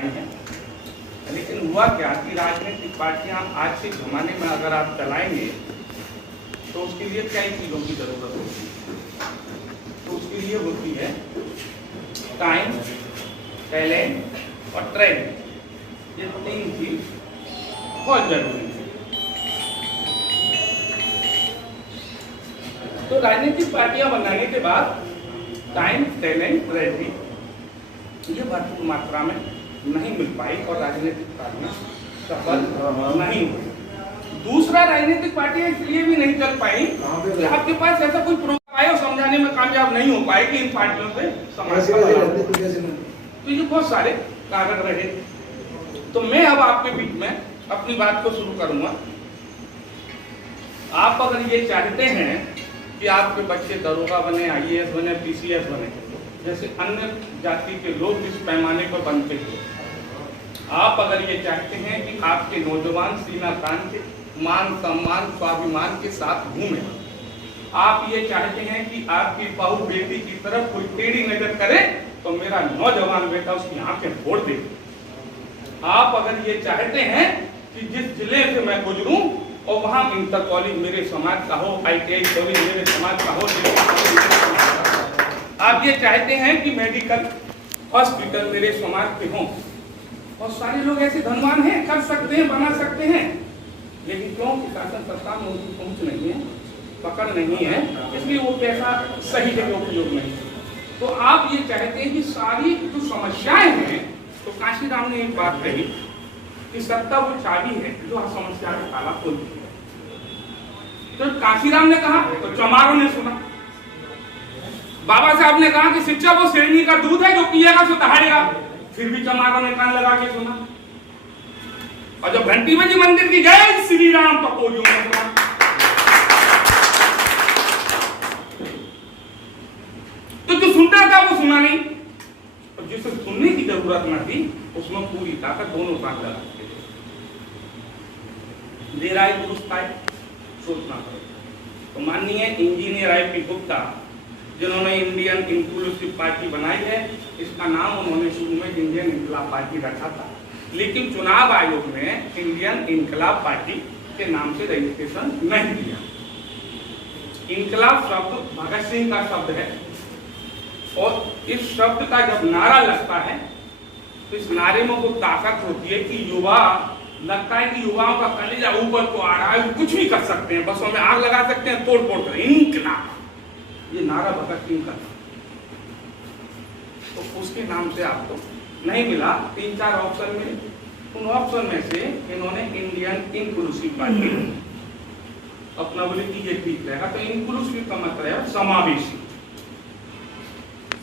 हैं। लेकिन हुआ क्या कि राजनीतिक पार्टियां आज के जमाने में अगर आप चलाएंगे तो उसके लिए कई चीज़ों की जरूरत होती है। तो उसके लिए होती है टाइम, टैलेंट और ट्रेंड। ये तीन चीज बहुत जरूरी है। तो राजनीतिक पार्टियां बनाने के बाद टाइम, टैलेंट, ट्रेंड ये भरपूर मात्रा में नहीं मिल पाई और राजनीतिक पार्टियां सफल नहीं हुई। दूसरा, राजनीतिक पार्टियां इसलिए भी नहीं चल पाई कि आपके पास ऐसा कोई प्रोग्राम आए और समझाने में कामयाब नहीं हो पाए कि इन पार्टियों से समाज तो ये बहुत सारे कारण रहे। तो मैं अब आपके बीच में अपनी बात को शुरू करूंगा। आप अगर ये चाहते हैं कि आपके बच्चे दरोगा बने, IAS बने, PCS बने, जैसे अन्य जाति के लोग जिस पैमाने पर बनते हैं, आप अगर ये चाहते हैं कि आपके नौजवान सीना तान के मान सम्मान स्वाभिमान के साथ घूमे, आप ये चाहते हैं कि आपकी बहू बेटी की तरफ कोई टेढ़ी नजर करे तो मेरा नौजवान बेटा उसकी आंखें फोड़ दे। आप अगर ये चाहते हैं कि जिस जिले से मैं गुजरूं और वहां इंटर कॉलेज मेरे समाज का हो, ITI कॉलेज मेरे समाज का हो, आप ये चाहते हैं कि मेडिकल हॉस्पिटल मेरे समाज के हों। बहुत सारे लोग ऐसे धनवान हैं, कर सकते हैं, बना सकते हैं, लेकिन क्यों कि शासन सत्ता में उनकी पहुंच नहीं है, पकड़ नहीं है, इसलिए वो पैसा सही जगह उपयोग नहीं। तो आप ये चाहते हैं कि सारी जो समस्याएं हैं, तो काशीराम ने एक बात कही कि सत्ता वो चाबी है जो समस्या का ताला खोलती है। तो काशीराम ने कहा तो चमारों ने सुना, बाबा साहब ने कहा कि शिक्षा वो शेरनी का दूध है जो पिएगा सो दहाड़ेगा, फिर भी चमारों ने कान लगा के सुना। और जब घंटी बजी मंदिर की जय श्री राम पकोड़ियों ने सुना। तो जो सुनता था वो सुना नहीं, और जिसे सुनने की जरूरत न थी उसमें पूरी ताकत दोनों कान लगाते थे। देर आए दुरुस्त आए, सोचना पड़ेगा। तो माननीय इंजीनियर IP गुप्ता जिन्होंने इंडियन इंक्लूसिव पार्टी बनाई है, इसका नाम उन्होंने शुरू में इंडियन इनकलाब पार्टी रखा था, लेकिन चुनाव आयोग ने इंडियन इनकलाब पार्टी के नाम से रजिस्ट्रेशन नहीं किया। इनकलाब शब्द भगत सिंह का शब्द है और इस शब्द का जब नारा लगता है तो इस नारे में वो ताकत होती है कि युवा, लगता है कि युवाओं का कलेजा ऊपर को आ रहा है, वो कुछ भी कर सकते हैं, बसों में आग लगा सकते हैं, तोड़ फोड़ करें। इनकलाब, ये नारा भगत सिंह का था। तो उसके नाम से आपको नहीं मिला, 3-4 ऑप्शन मिले, उन ऑप्शन में से इन्होंने इंडियन इंक्लूसिव पार्टी अपना बोले कि ये ठीक रहेगा। तो इंक्लूसिव का मतलब है समावेशी,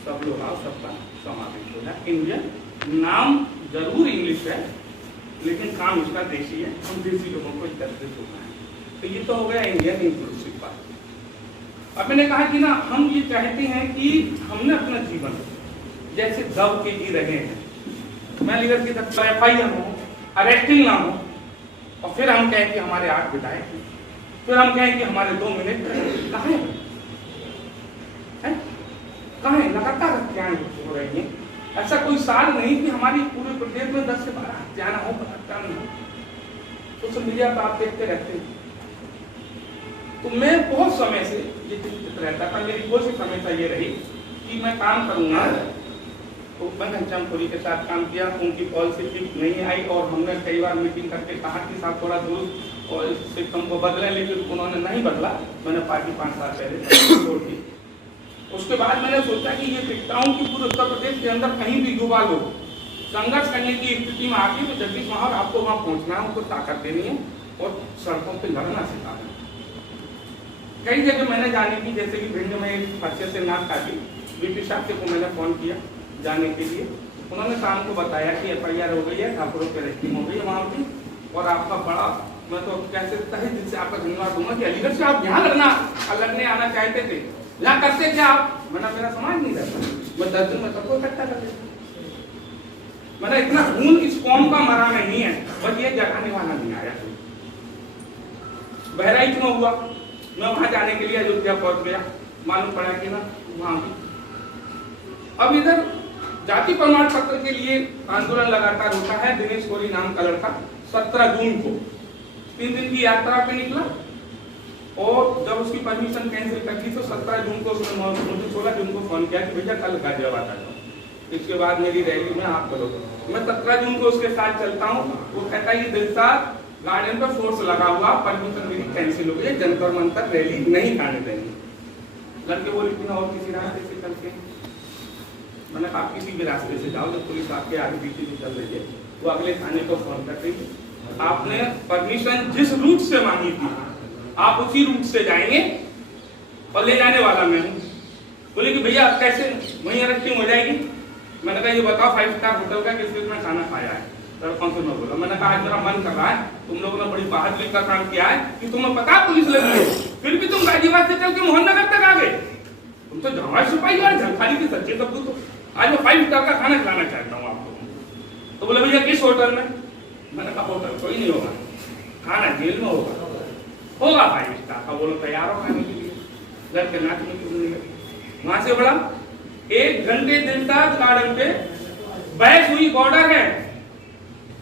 सब लोग आओ, सबका समावेश हो जाए। इंडियन नाम जरूर इंग्लिश है लेकिन काम इसका देशी है, हम देशी लोगों को एकत्रित होना है। तो ये तो हो गया इंडियन इंक्लूसिव पार्टी। अब मैंने कहा कि ना, हम ये चाहते हैं कि हमने अपना जीवन जैसे दब के जी रहे हैं, मैं लीडर की तरफ FIR हो, अरेस्टिंग ना हो, और फिर हम कहें कि हमारे 8 विधायक हैं, फिर हम कहें कि हमारे 2 मिनट कहाँ है, कहाँ है? लगातार हत्याएं हो रही हैं। ऐसा कोई साल नहीं कि हमारी पूरे प्रदेश में 10 से 12 हत्याएं हो, हत्या नहीं हो। सोशल मीडिया पर आप देखते रहते हैं। तो मैं बहुत समय से ये चिंतित रहता था, मेरी कोशिश हमेशा ये रही कि मैं काम करूंगा। तो मैं घनश्यामपुरी के साथ काम किया, उनकी पॉलिसी ठीक नहीं आई और हमने कई बार मीटिंग करके कहा कि साहब थोड़ा दुरुस्त और इस सिस्टम को बदलें, लेकिन उन्होंने नहीं बदला। मैंने पार्टी 5 साल पहले छोड़ दी। उसके बाद मैंने सोचा कि ये दिखता हूँ कि पूरे उत्तर प्रदेश के अंदर कहीं भी युवा लोग संघर्ष करने की स्थिति में आती है तो जगदीश महाराज आपको वहाँ पहुँचना है, उनको ताकत देनी है और सड़कों पर लड़ना सिखाना है। कई जगह मैंने जाने की, जैसे कि भिंड में अच्छे से नाथ काटी, BP साहब को मैंने फोन किया जाने के लिए। उन्होंने शाम को बताया कि FIR हो गई है, ठाकुरों की अरेस्टिंग हो गई है वहाँ पे, और आपका बड़ा, मैं तो कैसे तहे दिल से आपका धन्यवाद दूंगा कि अलीगढ़ से आप यहाँ लड़ने आना चाहते थे, यहाँ करते थे आप। मैंने मेरा समाज नहीं रहता, मैं 10 दिन में सबको इकट्ठा कर देता। मैंने इतना खून इस कौम का मरा नहीं है, बस ये जगाने वाला नहीं आया। बहराइच में हुआ, मैं वहां जाने के लिए अयोध्या पहुंच गया, मालूम पड़ा कि ना वहां भी। अब इधर जाति प्रमाण पत्र के लिए आंदोलन लगातार होता है। दिनेश कोरी नाम का लड़का 17 जून को 3 दिन की यात्रा पे निकला और जब उसकी परमिशन कैंसिल कर दी तो 17 जून को उसने मुझे 16 जून को फोन किया कि भैया कल गाजियाबाद आ जाओ, इसके बाद मेरी रैली में आप करो। मैं 17 जून को उसके साथ चलता हूँ। वो कहता है दिलसाद गार्डन पर फोर्स लगा हुआ, परमिशन मेरी कैंसिल हो गई, जंतर मंतर रैली नहीं करने देंगे। लड़के बोले कि और किसी रास्ते से चलते हैं। मैंने कहा आप किसी भी रास्ते से जाओ, जब पुलिस आपके आगे पीछे से चल रही है। वो अगले थाने को फोन कर रही है, आपने परमिशन जिस रूट से मांगी थी आप उसी रूट से जाएंगे और ले जाने वाला मैं हूँ। बोले कि भैया आप कैसे वहीं अरेस्टिंग हो जाएगी। मैंने कहा ये बताओ 5 स्टार होटल का किस में खाना खाया है। कौन से में बोला, मैंने कहा आज मेरा मन कर रहा है, तुम लोगों ने बड़ी बहादुरी का काम किया है कि तुम्हें पता पुलिस लगी है, फिर भी तुम गाजियाबाद से चल के मोहननगर तक आ गए। तुम तो जवान सिपाही और झंखारी के सच्चे सबूत हो। आज मैं 5 स्टार का खाना खिलाना चाहता हूँ आपको। तो बोले भैया किस होटल में। मैंने कहा होटल कोई नहीं होगा, खाना जेल में होगा। 5 स्टार का। बोलो तैयार हो खाने के लिए। लड़के नाचने कूदने लगे। वहां से बड़ा 1 घंटे दिलसाद गार्डन पे बहस हुई, बॉर्डर है।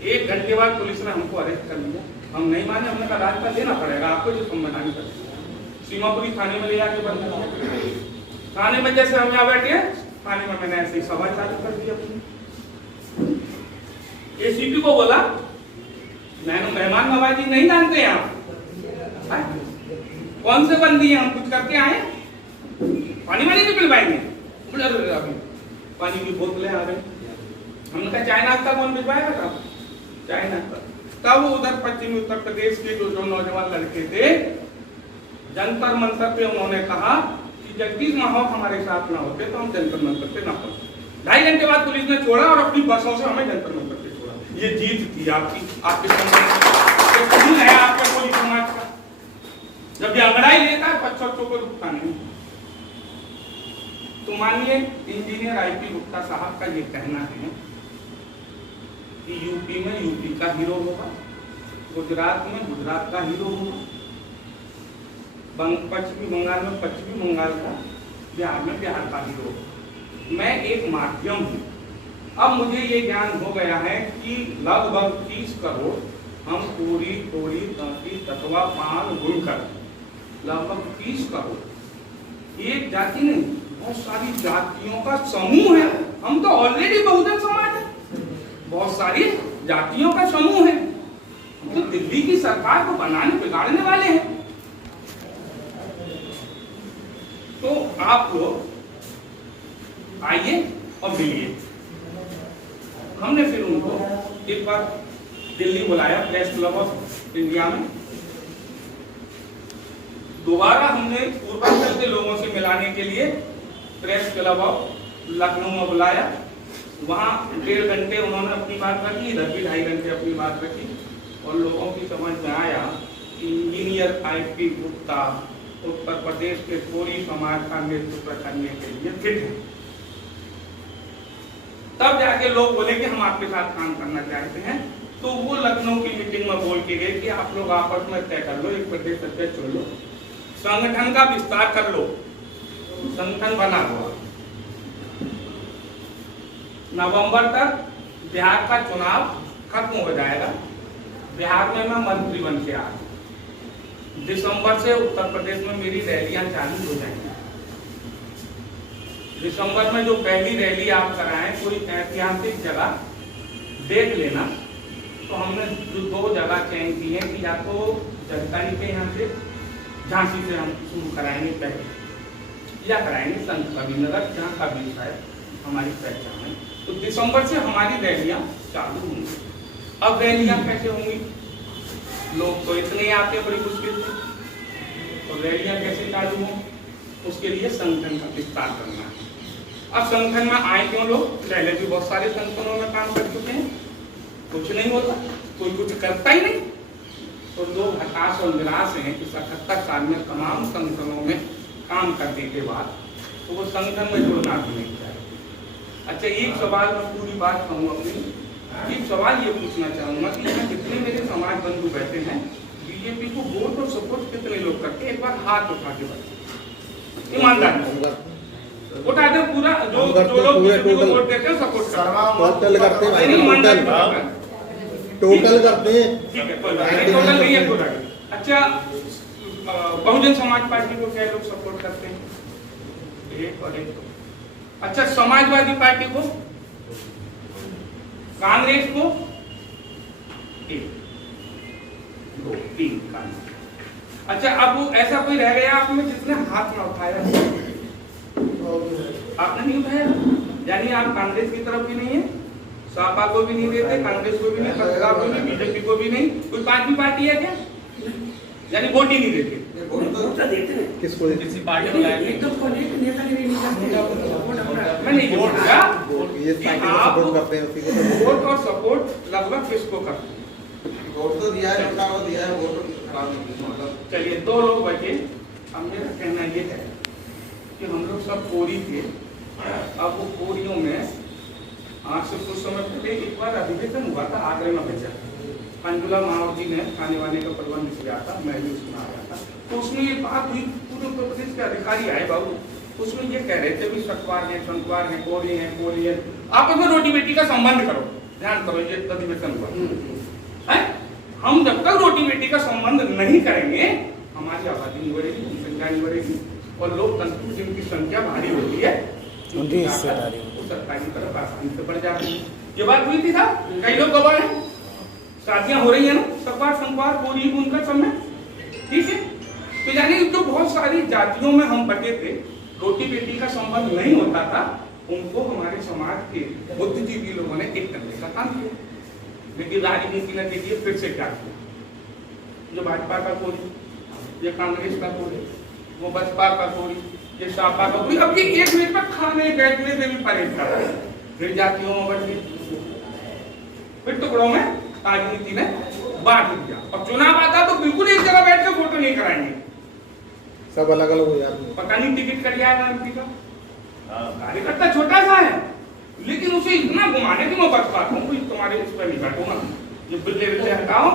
1 घंटे बाद पुलिस ने हमको अरेस्ट कर लिया। हम नहीं माने, हमने कहा रास्ता देना पड़ेगा आपको जो संविधान कर। सीमापुरी थाने में ले जाके बंद कर दिया। थाने में जैसे हम यहाँ बैठे हैं, थाने में मैंने ऐसे ही सभा चालू कर दी अपनी। एसीपी को बोला मैंने मेहमान नवाजी नहीं जानते हैं आप, कौन से बंदी है, हम कुछ करके आए, पानी वानी नहीं पिलवाएंगे। बोले अभी पानी की बोतलें आ गई। हमने कहा चाय नाश्ता कौन भिजवाएगा साहब, चाय नाश्ता। तब उधर पश्चिमी उत्तर प्रदेश के जो नौजवान लड़के थे, जंतर मंतर पे उन्होंने कहा कि जगदीश माहौल हमारे साथ ना होते तो हम जंतर मंतर पे ना पहुंचते। 2.5 घंटे बाद पुलिस ने छोड़ा और अपनी बसों से हमें जंतर मंतर पे छोड़ा। ये जीत थी आपकी, आपके समाज है, आपके पुलिस समाज का। जब ये अंगड़ाई लेता है बच्चों को रुकता नहीं। तो मानिए इंजीनियर IP गुप्ता साहब का ये कहना है कि यूपी में यूपी का हीरो होगा, गुजरात में गुजरात का हीरो होगा, पश्चिमी बंगाल में पश्चिमी बंगाल का, बिहार में बिहार का हीरो होगा। मैं एक माध्यम हूँ। अब मुझे ये ज्ञान हो गया है कि लगभग 30 करोड़ हम पूरी तोड़ी तंती तत्वा पान गुणकर लगभग 30 करोड़, एक जाति नहीं बहुत सारी जातियों का समूह है। हम तो ऑलरेडी बहुजन समाज है, बहुत सारी जातियों का समूह है। तो दिल्ली की सरकार को बनाने बिगाड़ने वाले हैं। तो आप लोग आइए और मिलिए। हमने फिर उनको एक बार दिल्ली बुलाया, प्रेस क्लब ऑफ इंडिया में। दोबारा हमने पूर्वांचल के लोगों से मिलाने के लिए प्रेस क्लब ऑफ लखनऊ में बुलाया। वहाँ 1.5 घंटे उन्होंने अपनी बात रखी, इधर भी 2.5 घंटे अपनी बात रखी और लोगों की समझ में आया कि इंजीनियर IP गुप्ता उत्तर प्रदेश के कोरी समाज का नेतृत्व करने के लिए फिट है। तब जाके लोग बोले कि हम आपके साथ काम करना चाहते हैं। तो वो लखनऊ की मीटिंग में बोल के गए कि आप लोग आपस में तय कर लो, एक प्रदेश अध्यक्ष चुन लो, संगठन का विस्तार कर लो। संगठन बना हुआ, नवंबर तक बिहार का चुनाव खत्म हो जाएगा। बिहार में मैं मंत्री बन के आ, दिसंबर से उत्तर प्रदेश में मेरी रैलियां चालू हो जाएंगी। दिसंबर में जो पहली रैली आप कराएं कोई ऐतिहासिक जगह देख लेना। तो हमने जो 2 जगह चयन की है कि या तो जनतारी के यहाँ से झांसी से हम शुरू कराएंगे पहले, या कराएंगे संत कबीरनगर, जहाँ कबीर साहब हमारी पहचान है। तो दिसंबर से हमारी रैलियां चालू होंगी। अब रैलियां कैसे होंगी, लोग तो इतने आते बड़ी मुश्किल से, तो रैलियां कैसे चालू हों, उसके लिए संगठन का विस्तार करना है। अब संगठन में आए क्यों लोग, पहले भी बहुत सारे संगठनों में काम कर चुके हैं, कुछ नहीं होता, कोई कुछ करता ही नहीं। तो लोग हताश और निराश हैं कि 77 साल में तमाम संगठनों में काम करने के बाद तो वो संगठन में जुड़ना भी नहीं चाहिए। अच्छा, एक सवाल मैं पूरी बात कहूँ अपनी, एक सवाल ये पूछना चाहूँगा कि यहाँ जितने मेरे समाज बंधु बैठे हैं, बीजेपी को वोट और सपोर्ट कितने लोग करते हैं, एक बार हाथ उठा के बताइए ईमानदारी। उठा दे पूरा, जो लोग बीजेपी को वोट देते हैं सपोर्ट टोटल करते हैं, टोटल करते हैं। ठीक है, कोई बात नहीं, टोटल नहीं है पूरा। अच्छा, बहुजन समाज पार्टी को क्या लोग सपोर्ट करते हैं? एक और एक। अच्छा, समाजवादी पार्टी को, कांग्रेस को, एक, दो, तीन कांग्रेस। अच्छा, अब ऐसा कोई रह गया आप में जिसने हाथ ना उठाया? आपने नहीं उठाया, यानी आप कांग्रेस की तरफ भी नहीं है, सपा को भी नहीं देते, कांग्रेस को भी नहीं, बसपा को भी, बीजेपी को भी नहीं। कोई पांचवी पार्टी है क्या? यानी वोट ही नहीं देते। किसको? किसी पार्टी को मैं नहीं बोलूंगा, सपोर्ट करते हैं उसी को। वोट और सपोर्ट लगभग किसको करते हैं? वोट तो दिया है, दिया है वोट। चलिए, दो लोग बचे। अब मेरा कहना ये है कि हम लोग सब कोरी थे, अब वो कोरियों में आज से कुछ समय पहले एक बार अधिवेशन हुआ था आगरे में भेजा, अंजुला मानव जी ने खाने वाने का प्रबंध किया था, मैं भी उसमें आया था। तो उसमें ये बात हुई, पूरे उत्तर प्रदेश के अधिकारी आए बाबू, उसमें ये कह रहे थे भी सतवार है, संतवार है, कोरी है, आप इसमें रोटी बेटी का संबंध करो, ध्यान करो, ये अधिवेशन हुआ है। हम जब तक रोटी बेटी का संबंध नहीं करेंगे, हमारी आबादी नहीं बढ़ेगी, जनसंख्या नहीं बढ़ेगी, और लोकतंत्र में जिनकी संख्या भारी होती है सरकारी तरफ आसानी से बढ़ जाती है। ये बात हुई थी साहब, कई लोग गवाह हैं, शादियां हो रही है ना, सतवार संतवार कोरी उनका सब में, ठीक है। तो यानी जो बहुत सारी जातियों में हम बटे थे, रोटी बेटी का संबंध नहीं होता था, उनको हमारे समाज के बुद्धिजीवी लोगों ने एक करने का काम किया। लेकिन राजनीति ने देखिए फिर से क्या किया, जो भाजपा का कोरी, ये कांग्रेस का कोरी, वो बसपा का कोरी, ये सपा का कोरी, अब ये एक मिनट में खाने बैठने से भी परहेज कर रहा है, फिर जातियों में बढ़ गई, फिर टुकड़ों में राजनीति ने बांट दिया। अब चुनाव आता तो बिल्कुल एक जगह बैठ कर वोट नहीं कराएंगे, सब अलग अलग हो जाते हैं। पता नहीं टिकट कर जाएगा एमपी का, कार्यकर्ता छोटा सा है, लेकिन उसे इतना घुमाने की मैं बच पाता हूँ, तुम्हारे उस पर नहीं बैठूंगा, ये बिल्ले बिल्ले हटाओ,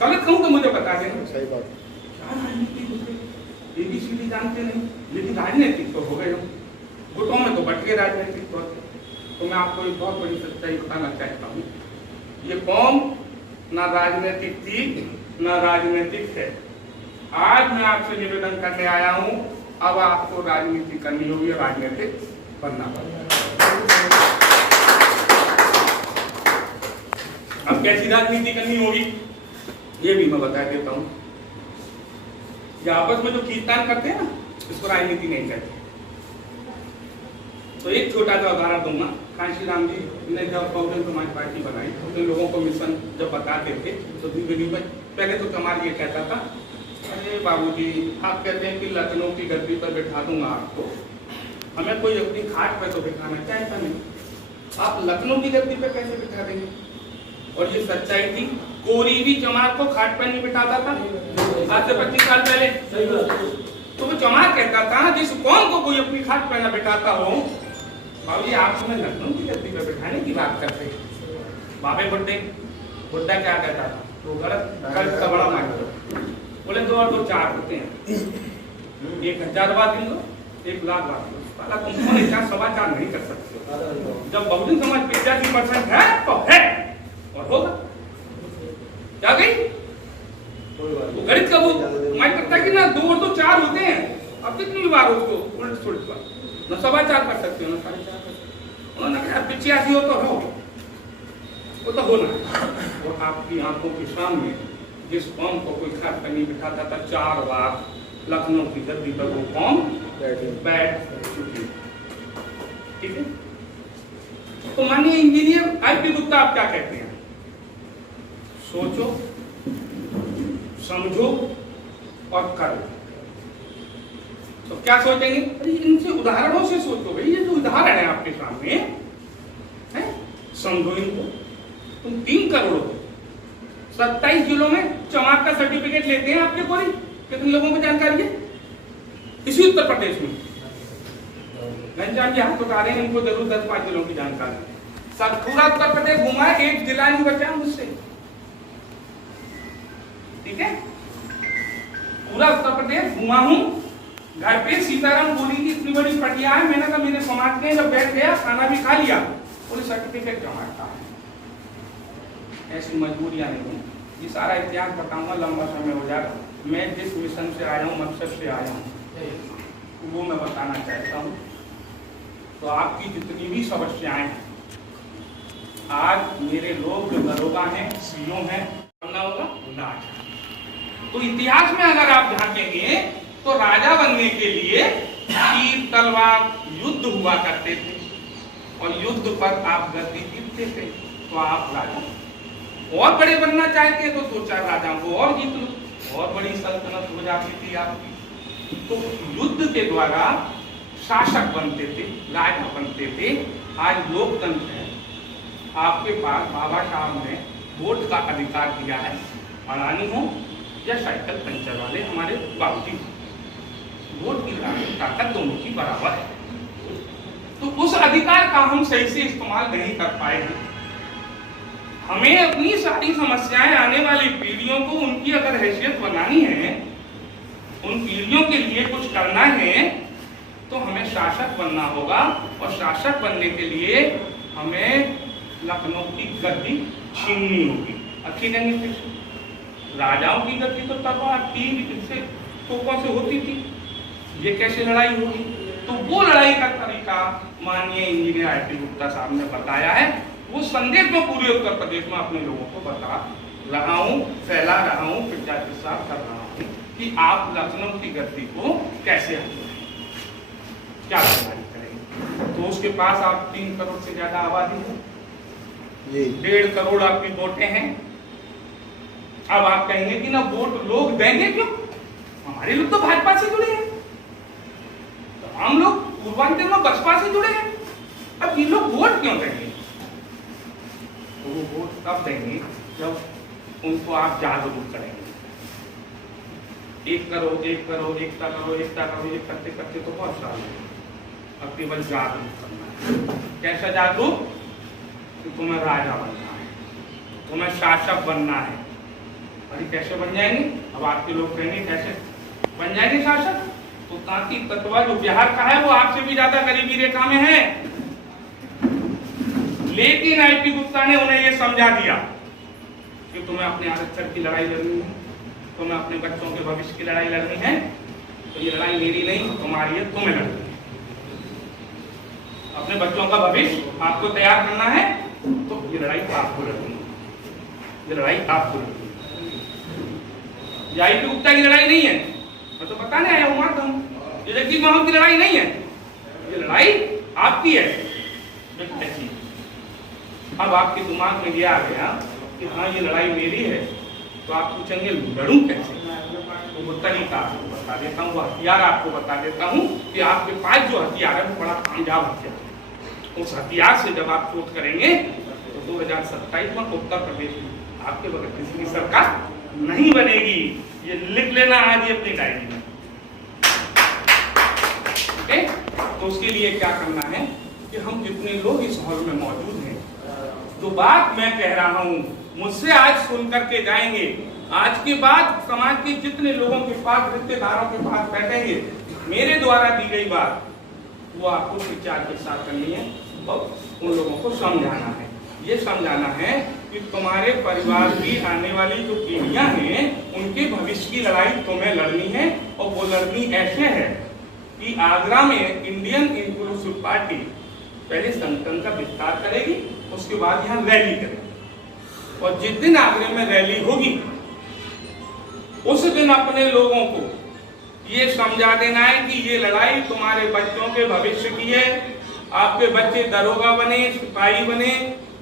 गलत कहूँ तो मुझे बता देना। सही बात। क्या राजनीति ABCD जानते नहीं, लेकिन राजनीतिक तो हो गए हम, गुटों में तो बट गए राजनीतिक तौर पर। तो मैं आपको एक बहुत बड़ी सच्चाई बताना चाहता हूँ, ये कौम ना राजनीतिक थी ना राजनीतिक है। आज मैं आपसे निवेदन करने आया हूँ, अब आपको राजनीति करनी होगी, राजनीतिक बनना पड़ेगा। अब कैसी राजनीति करनी होगी ये भी मैं बता देता हूँ। ये आपस में जो खींचतान करते हैं ना, इसको राजनीति नहीं कहते। तो एक छोटा सा उदाहरण दूंगा, कांशी राम जी ने जब बहुजन समाज पार्टी बनाई तो लोगों को मिशन जब बताते थे तो धीरे पहले तो कमाल ये कहता था, अरे बाबूजी आप कहते हैं कि लखनऊ की गद्दी पर बैठा दूंगा आपको, हमें कोई अपनी खाट पर तो बैठाना चाहता नहीं, आप लखनऊ की गद्दी पर कैसे बैठा देंगे? और ये सच्चाई थी, कोई भी चमार को खाट पर नहीं बिठाता था आज से 25 साल पहले। तो वो चमार कहता था जिस कौन को कोई अपनी खाट पर न बिठाता हो, बाबूजी आप हमें लखनऊ की गद्दी पर बिठाने की बात करते हैं। बाबे बुड्ढा क्या कहता था, तो गलत का बड़ा मांग बोले 2 और 2 4 होते हैं, 1000 बात गिन लो, 1 लाख बात लो, साला तुम 4.25 नहीं कर सकते। जब बहुजन समाज 85% है तो है और होगा। क्या गई वो गणित का वो मैं करता कि ना 2 और 2 4 होते हैं, अब कितनी भी बार उसको उल्ट सुलट बार न 4.25 कर सकते हो ना 4.5 कर सकते हो। उन्होंने कहा 85 हो तो हो, वो तो होना। और आपकी आंखों के सामने जिस कौम को कोई खाट पर नहीं बिठाता था 4 बार लखनऊ की गद्दी पर वो कौम बैठ चुकी। ठीक है, तो माननीय इंजीनियर आईपी गुप्ता आप क्या कहते हैं? सोचो, समझो और करो। तो क्या सोचेंगे? अरे इनसे उदाहरणों से सोचो भाई, ये जो उदाहरण है आपके सामने है, समझो इनको। तुम 3 करोड़ 27 जिलों में चमाक का सर्टिफिकेट लेते हैं आपके कोई, कितने लोगों को जानकारी है? इसी उत्तर प्रदेश में घनश्याम जी हाथ उठा रहे हैं, इनको जरूर 10-5 जिलों की जानकारी। सब पूरा उत्तर प्रदेश घुमा, एक जिला नहीं बचा मुझसे। ठीक है, पूरा उत्तर प्रदेश घुमा हूं, घर पे सीताराम बोली की इतनी बड़ी पटिया है, मैंने कहा मेरे समाज के जब बैठ गया खाना भी खा लिया, बोले सर्टिफिकेट क्यों मांगता है? ऐसी मजबूरियां नहीं, ये सारा इतिहास बताऊंगा, लंबा समय हो जाएगा। मैं जिस मिशन से आया हूँ, मकसद से आया हूँ, वो मैं बताना चाहता हूँ। तो आपकी जितनी भी समस्याएं हैं, आज मेरे लोग जो दरोगा हैं, सीओ हैं, करना होगा ना। तो इतिहास में अगर आप झांकेंगे तो राजा बनने के लिए तीर तलवार युद्ध हुआ करते थे, और युद्ध पर आप गद्दी जीतते थे तो आप राजा। और बड़े बनना चाहते तो 2-4 राजाओं को और जीत लो, और बड़ी सल्तनत हो जाती थी आपकी। तो युद्ध के द्वारा शासक बनते थे, राजा बनते थे। आज लोकतंत्र है, आपके पास बाबा साहब ने वोट का अधिकार दिया है, अडानी हो या साइकिल पंचर वाले हमारे बाबूजी, वोट की ताकत दोनों की बराबर है। तो उस अधिकार का हम सही से इस्तेमाल नहीं कर पाए हैं। हमें अपनी सारी समस्याएं आने वाली पीढ़ियों को, उनकी अगर हैसियत बनानी है, उन पीढ़ियों के लिए कुछ करना है, तो हमें शासक बनना होगा। और शासक बनने के लिए हमें लखनऊ की गद्दी छीननी होगी। छीनेंगे कैसे? राजाओं की गद्दी तो तलवार तीर से तोपों से होती थी, ये कैसे लड़ाई होगी? तो वो लड़ाई का तरीका माननीय इंजीनियर आईपी गुप्ता साहब ने बताया है। वो संदेश में पूरे उत्तर प्रदेश में अपने लोगों को बता रहा हूँ, फैला रहा हूँ, प्रचार प्रसार कर रहा हूँ कि आप लखनऊ की गद्दी को कैसे हटाएं, क्या लड़ाई करेंगे। तो उसके पास आप 3 करोड़ से ज्यादा आबादी है, 1.5 करोड़ आपकी वोटें हैं। अब आप कहेंगे कि ना वोट लोग देंगे क्यों? हमारे लोग तो भाजपा से जुड़े हैं, तो हम लोग पूर्वांचल में बसपा से जुड़े हैं, अब ये लोग वोट क्यों देंगे? तो वो वोट तब देंगे जब उनको आप जागरूक करेंगे। 1 करोड़, 1 करोड़, एकता करो, एकता करो, ये करते करते तो बहुत साल हो, अब केवल जागरूक करना है। कैसा जागरूक? कि तुम्हें राजा बनना है, तुम्हें शासक बनना है। अरे कैसे बन जाएंगे? अब आपके लोग कहेंगे कैसे बन जाएंगे शासक? तो तांती तत्वा जो बिहार का है वो आपसे भी ज्यादा गरीबी रेखा में है, लेकिन आईपी गुप्ता ने उन्हें यह समझा दिया कि तुम्हें अपने आरक्षण की लड़ाई लड़नी है, तुम्हें अपने बच्चों के भविष्य की लड़ाई लड़नी है, तो ये लड़ाई मेरी नहीं तुम्हारी है, तुम्हें लड़नी है। अपने बच्चों का भविष्य आपको तैयार करना है, तो ये लड़ाई आपको लड़नी है, ये लड़ाई आपको लड़नी है। ये आईपी गुप्ता की लड़ाई नहीं है, मैं तो बताने आया हूं मात्र हूं, ये जगदीश माहू की लड़ाई नहीं है, ये लड़ाई आपकी है। अब आपके दिमाग में यह आ गया कि हाँ ये लड़ाई मेरी है, तो आप पूछेंगे लड़ूं कैसे? तो वो तरीका आपको बता देता हूँ, वो हथियार आपको बता देता हूँ कि आपके पास जो हथियार है वो बड़ा कामयाब हथियार है। उस हथियार से जब आप शोध करेंगे तो 2027 में उत्तर प्रदेश में आपके बगैर किसी की सरकार नहीं बनेगी। ये लिख लेना आज ही अपनी डायरी में, ओके? तो उसके लिए क्या करना है कि हम जितने लोग इस हॉल में मौजूद हैं, जो बात मैं कह रहा हूं मुझसे आज सुन करके जाएंगे, आज के बाद समाज के जितने लोगों के पास, रिश्तेदारों के पास बैठेंगे, मेरे द्वारा दी गई बात वो आपको विचार के साथ करनी है और उन लोगों को समझाना है। ये समझाना है कि तुम्हारे परिवार की आने वाली जो पीढ़ियां हैं उनके भविष्य की लड़ाई तुम्हें लड़नी है, और वो लड़नी ऐसे है कि आगरा में इंडियन इंक्लूसिव पार्टी पहले संगठन का विस्तार करेगी, उसके बाद यहाँ रैली करेगी, और जिस दिन आगरे में रैली होगी उस दिन अपने लोगों को ये समझा देना है कि ये लड़ाई तुम्हारे बच्चों के भविष्य की है। आपके बच्चे दरोगा बने, सिपाही बने,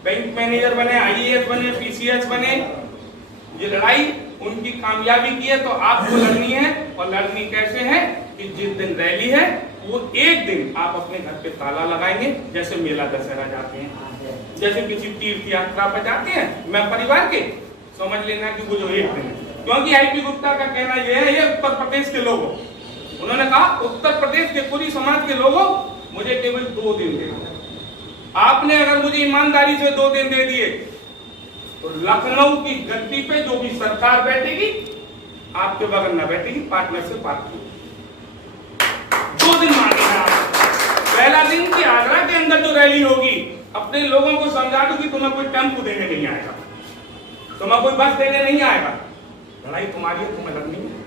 बैंक मैनेजर बने, आईएएस बने, पीसीएस बने, ये लड़ाई उनकी कामयाबी की है, तो आपको लड़नी है। और लड़नी कैसे है कि जिस दिन रैली है वो एक दिन आप अपने घर पे ताला लगाएंगे, जैसे मेला दशहरा जाते हैं, जैसे किसी तीर्थ यात्रा पर जाते हैं, मैं परिवार के, समझ लेना कि वो जो एक दिन है। क्योंकि आईपी गुप्ता का कहना यह है, ये उत्तर प्रदेश के लोगों, उन्होंने कहा उत्तर प्रदेश के पूरी समाज के लोगों मुझे केवल 2 दिन दे। आपने अगर मुझे ईमानदारी से 2 दिन दे दिए तो लखनऊ की गद्दी पे जो भी सरकार बैठेगी आपके बगल न बैठेगी, पार्टनर से बात की। पहला दिन की आगरा के अंदर जो रैली होगी, अपने लोगों को समझा दो कि तुम्हें कोई टेम्पो देने नहीं आएगा, तुम्हें कोई बस देने नहीं आएगा, लड़ाई तुम्हारी है, तुम्हें लड़नी है।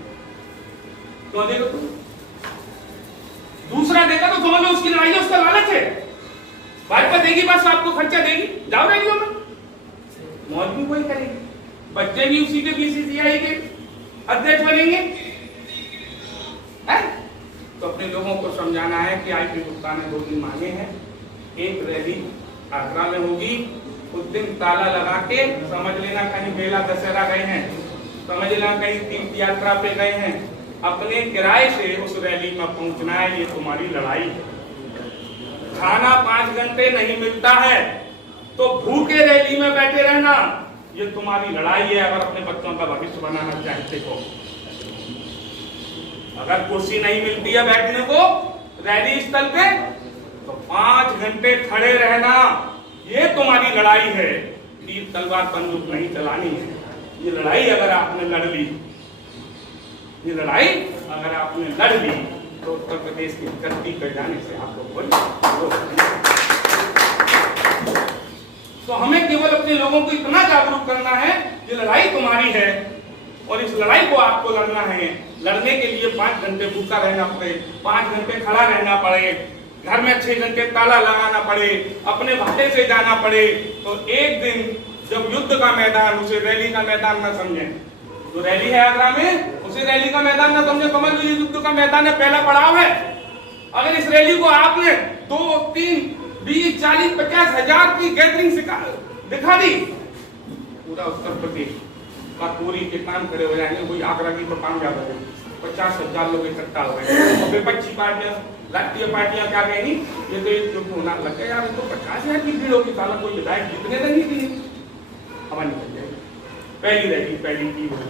क्यों देगा तुम? दूसरा देगा तो समझ लो उसकी लड़ाई है, उसका लालच है। भाजपा देगी बस, आपको खर्चा देगी, जाओ रैलियों में, मौज भी वही करेगी, बच्चे भी उसी के बीसीसीआई के अध्यक्ष बनेंगे। है? तो अपने लोगों को समझाना है कि आईपी गुप्ता ने 2 दिन मांगे हैं, एक रैली आगरा में होगी, उस दिन ताला लगा के, समझ लेना कहीं मेला दशहरा गए हैं, समझ लेना कहीं तीर्थ यात्रा पे गए हैं, अपने किराए से उस रैली में पहुंचना है, ये तुम्हारी लड़ाई है। खाना 5 घंटे नहीं मिलता है तो भूखे रैली में बैठे रहना, ये तुम्हारी लड़ाई है। अगर अपने बच्चों का भविष्य बनाना चाहते हो, अगर कुर्सी नहीं मिलती है बैठने को रैली स्थल पे, तो 5 घंटे खड़े रहना, ये तुम्हारी लड़ाई है। तीर तलवार बंदूक नहीं चलानी है। ये लड़ाई अगर आपने लड़ ली, ये लड़ाई अगर आपने लड़ ली, तो उत्तर प्रदेश की धरती पर जाने से आपको कोई रोक नहीं। तो हमें केवल अपने लोगों को इतना जागरूक करना है, ये लड़ाई तुम्हारी है और इस लड़ाई को आपको लड़ना है। लड़ने के लिए 5 घंटे भूखा रहना पड़े, 5 घंटे खड़ा रहना पड़े, घर में 6 घंटे ताला लगाना पड़े, अपने भाटे से जाना पड़े, तो एक दिन जब युद्ध का मैदान उसे रैली का मैदान न समझे, तो रैली है आगरा में, उसे रैली का मैदान न समझे, समझ लो युद्ध का मैदान है, पहला पड़ाव है। अगर इस रैली को आपने 2, 3, 20, 40, 50 हजार की गैदरिंग दिखा दी, पूरा उत्तर प्रदेश का पूरी के कान खड़े हो जाएंगे। वही आगरा की तो कामयाब हो गई, 50,000 लोग इकट्ठा हो गए और विपक्षी पार्टियां, राष्ट्रीय पार्टियां क्या कहेंगी, ये तो एक चुप होना लग गया यार, तो 50,000 की भीड़ होगी, साला कोई विधायक जितने नहीं थी, हवा निकल जाएगी। पहली रैली पहली की हो गई,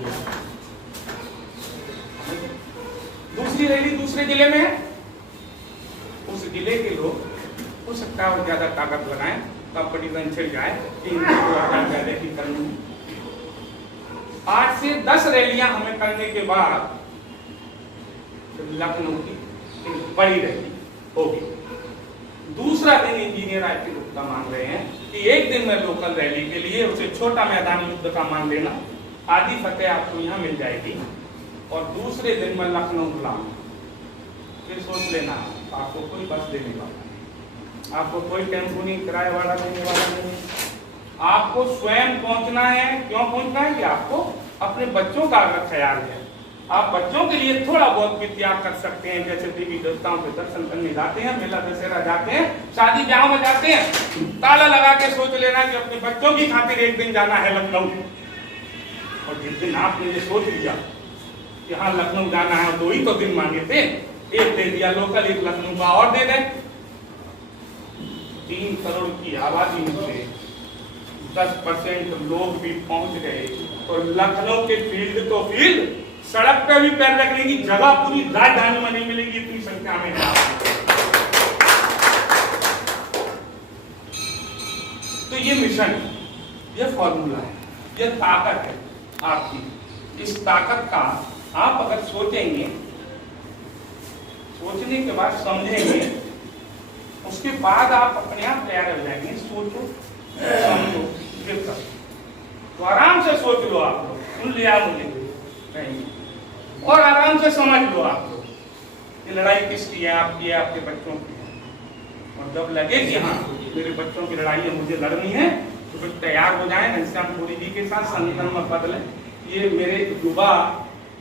दूसरी रैली दूसरे जिले में है, उस जिले के लोग हो सकता है और ज्यादा ताकत लगाएं, कंपटीशन छिड़ जाए कि ज्यादा की करनी है। 8 से 10 रैलियां हमें करने के बाद लखनऊ की एक बड़ी रैली होगी। दूसरा दिन इंजीनियर आईपी गुप्ता मान रहे हैं कि एक दिन में लोकल रैली के लिए उसे छोटा मैदान युद्ध का मान लेना, आदि फतेह आपको यहाँ मिल जाएगी, और दूसरे दिन में लखनऊ बुलाऊंगा। फिर सोच लेना, आपको कोई बस देने वाला, आपको कोई टेम्पो नहीं, किराए वाला देने वाला नहीं, आपको स्वयं पहुंचना है। क्यों पहुंचना है? कि आपको अपने बच्चों का अगर ख्याल है, आप बच्चों के लिए थोड़ा बहुत भी त्याग कर सकते हैं, जैसे देवी देवताओं के दर्शन करने जाते हैं, मेला दशहरा जाते हैं, शादी ब्याह में जाते हैं, ताला लगा के सोच लेना कि अपने बच्चों की खातिर एक दिन जाना है लखनऊ। और जिस दिन आपने ये सोच लिया कि हाँ लखनऊ जाना है, 2 ही तो दिन मांगे थे, एक दे दिया लोकल, एक लखनऊ का और दे दें। 3 करोड़ की आबादी में से 10% लोग भी पहुंच गए, तो लखनऊ के फील्ड तो फील्ड, सड़क पे भी पैर रखने की जगह पूरी राजधानी में नहीं मिलेगी, इतनी संख्या में है। तो ये मिशन, ये फॉर्मूला है, ये ताकत है आपकी। इस ताकत का आप अगर सोचेंगे, सोचने के बाद समझेंगे, उसके बाद आप अपने आप तैयार हो जाएंगे। सोचो, समझो, फिर करो, तो आराम से सोच लो, आप लोग सुन लिया मुझे नहीं, और आराम से समझ लो आप लोग कि लड़ाई किसकी है, आपकी है, आपके बच्चों की है। और जब लगे कि हाँ मेरे बच्चों की लड़ाई है, मुझे लड़नी है, तो फिर तैयार हो जाए घनश्याम पुरी जी के साथ संगठन में बदले। ये मेरे युवा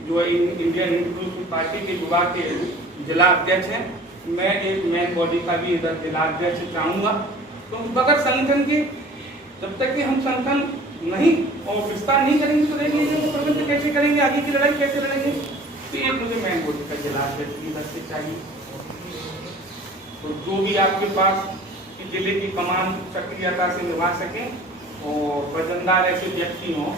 जो इंडियन हिंदू पार्टी के युवा के जिला अध्यक्ष हैं, मैं एक मेन बॉडी का भी इधर जिला अध्यक्ष चाहूंगा। तो बगैर संगठन के, जब तक कि हम संगठन नहीं और विस्तार नहीं करेंगे, तो देखिए प्रबंध कैसे करेंगे, आगे की लड़ाई कैसे लड़ेंगे। तो ये मुझे मेन बॉडी का जिला अध्यक्ष इधर से चाहिए। तो जो भी आपके पास जिले की कमान सक्रियता से निभा सके और वजनदार ऐसे व्यक्ति हों,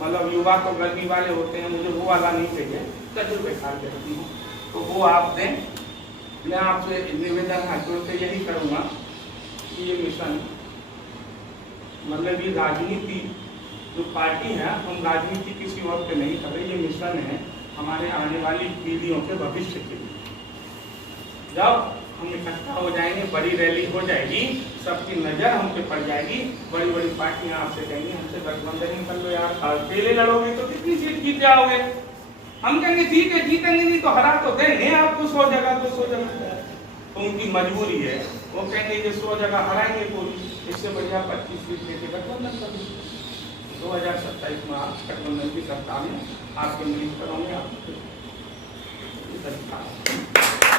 मतलब युवा तो गर्मी वाले होते हैं, मुझे वो वाला नहीं चाहिए, तजुर्बेकार व्यक्ति हो, तो वो आप दें। मैं आपसे निवेदन हाथ जोड़ के यही करूँगा कि ये मिशन, मतलब ये राजनीति जो पार्टी है, हम राजनीति किसी और पे नहीं कर रहे, ये मिशन है हमारे आने वाली पीढ़ियों के भविष्य के लिए। जब हम इकट्ठा हो जाएंगे, बड़ी रैली हो जाएगी, सबकी नजर हम पे पड़ जाएगी, बड़ी बड़ी पार्टियां आपसे कहेंगी हमसे गठबंधन ही कर लो यार, अकेले लड़ोगे तो कितनी सीट जीत जाओगे। हम कहेंगे ठीक है जीतेंगे, नहीं तो हरा तो देंगे आपको 100 जगह 200 जगह। तो उनकी मजबूरी है, वो कहेंगे ये 100 जगह हराएंगे पूरी, इससे बढ़िया 25 सीट लेके गठबंधन कर लो। 2027 में आप गठबंधन की सरकार में आपके मिनिस्टर होंगे, आपके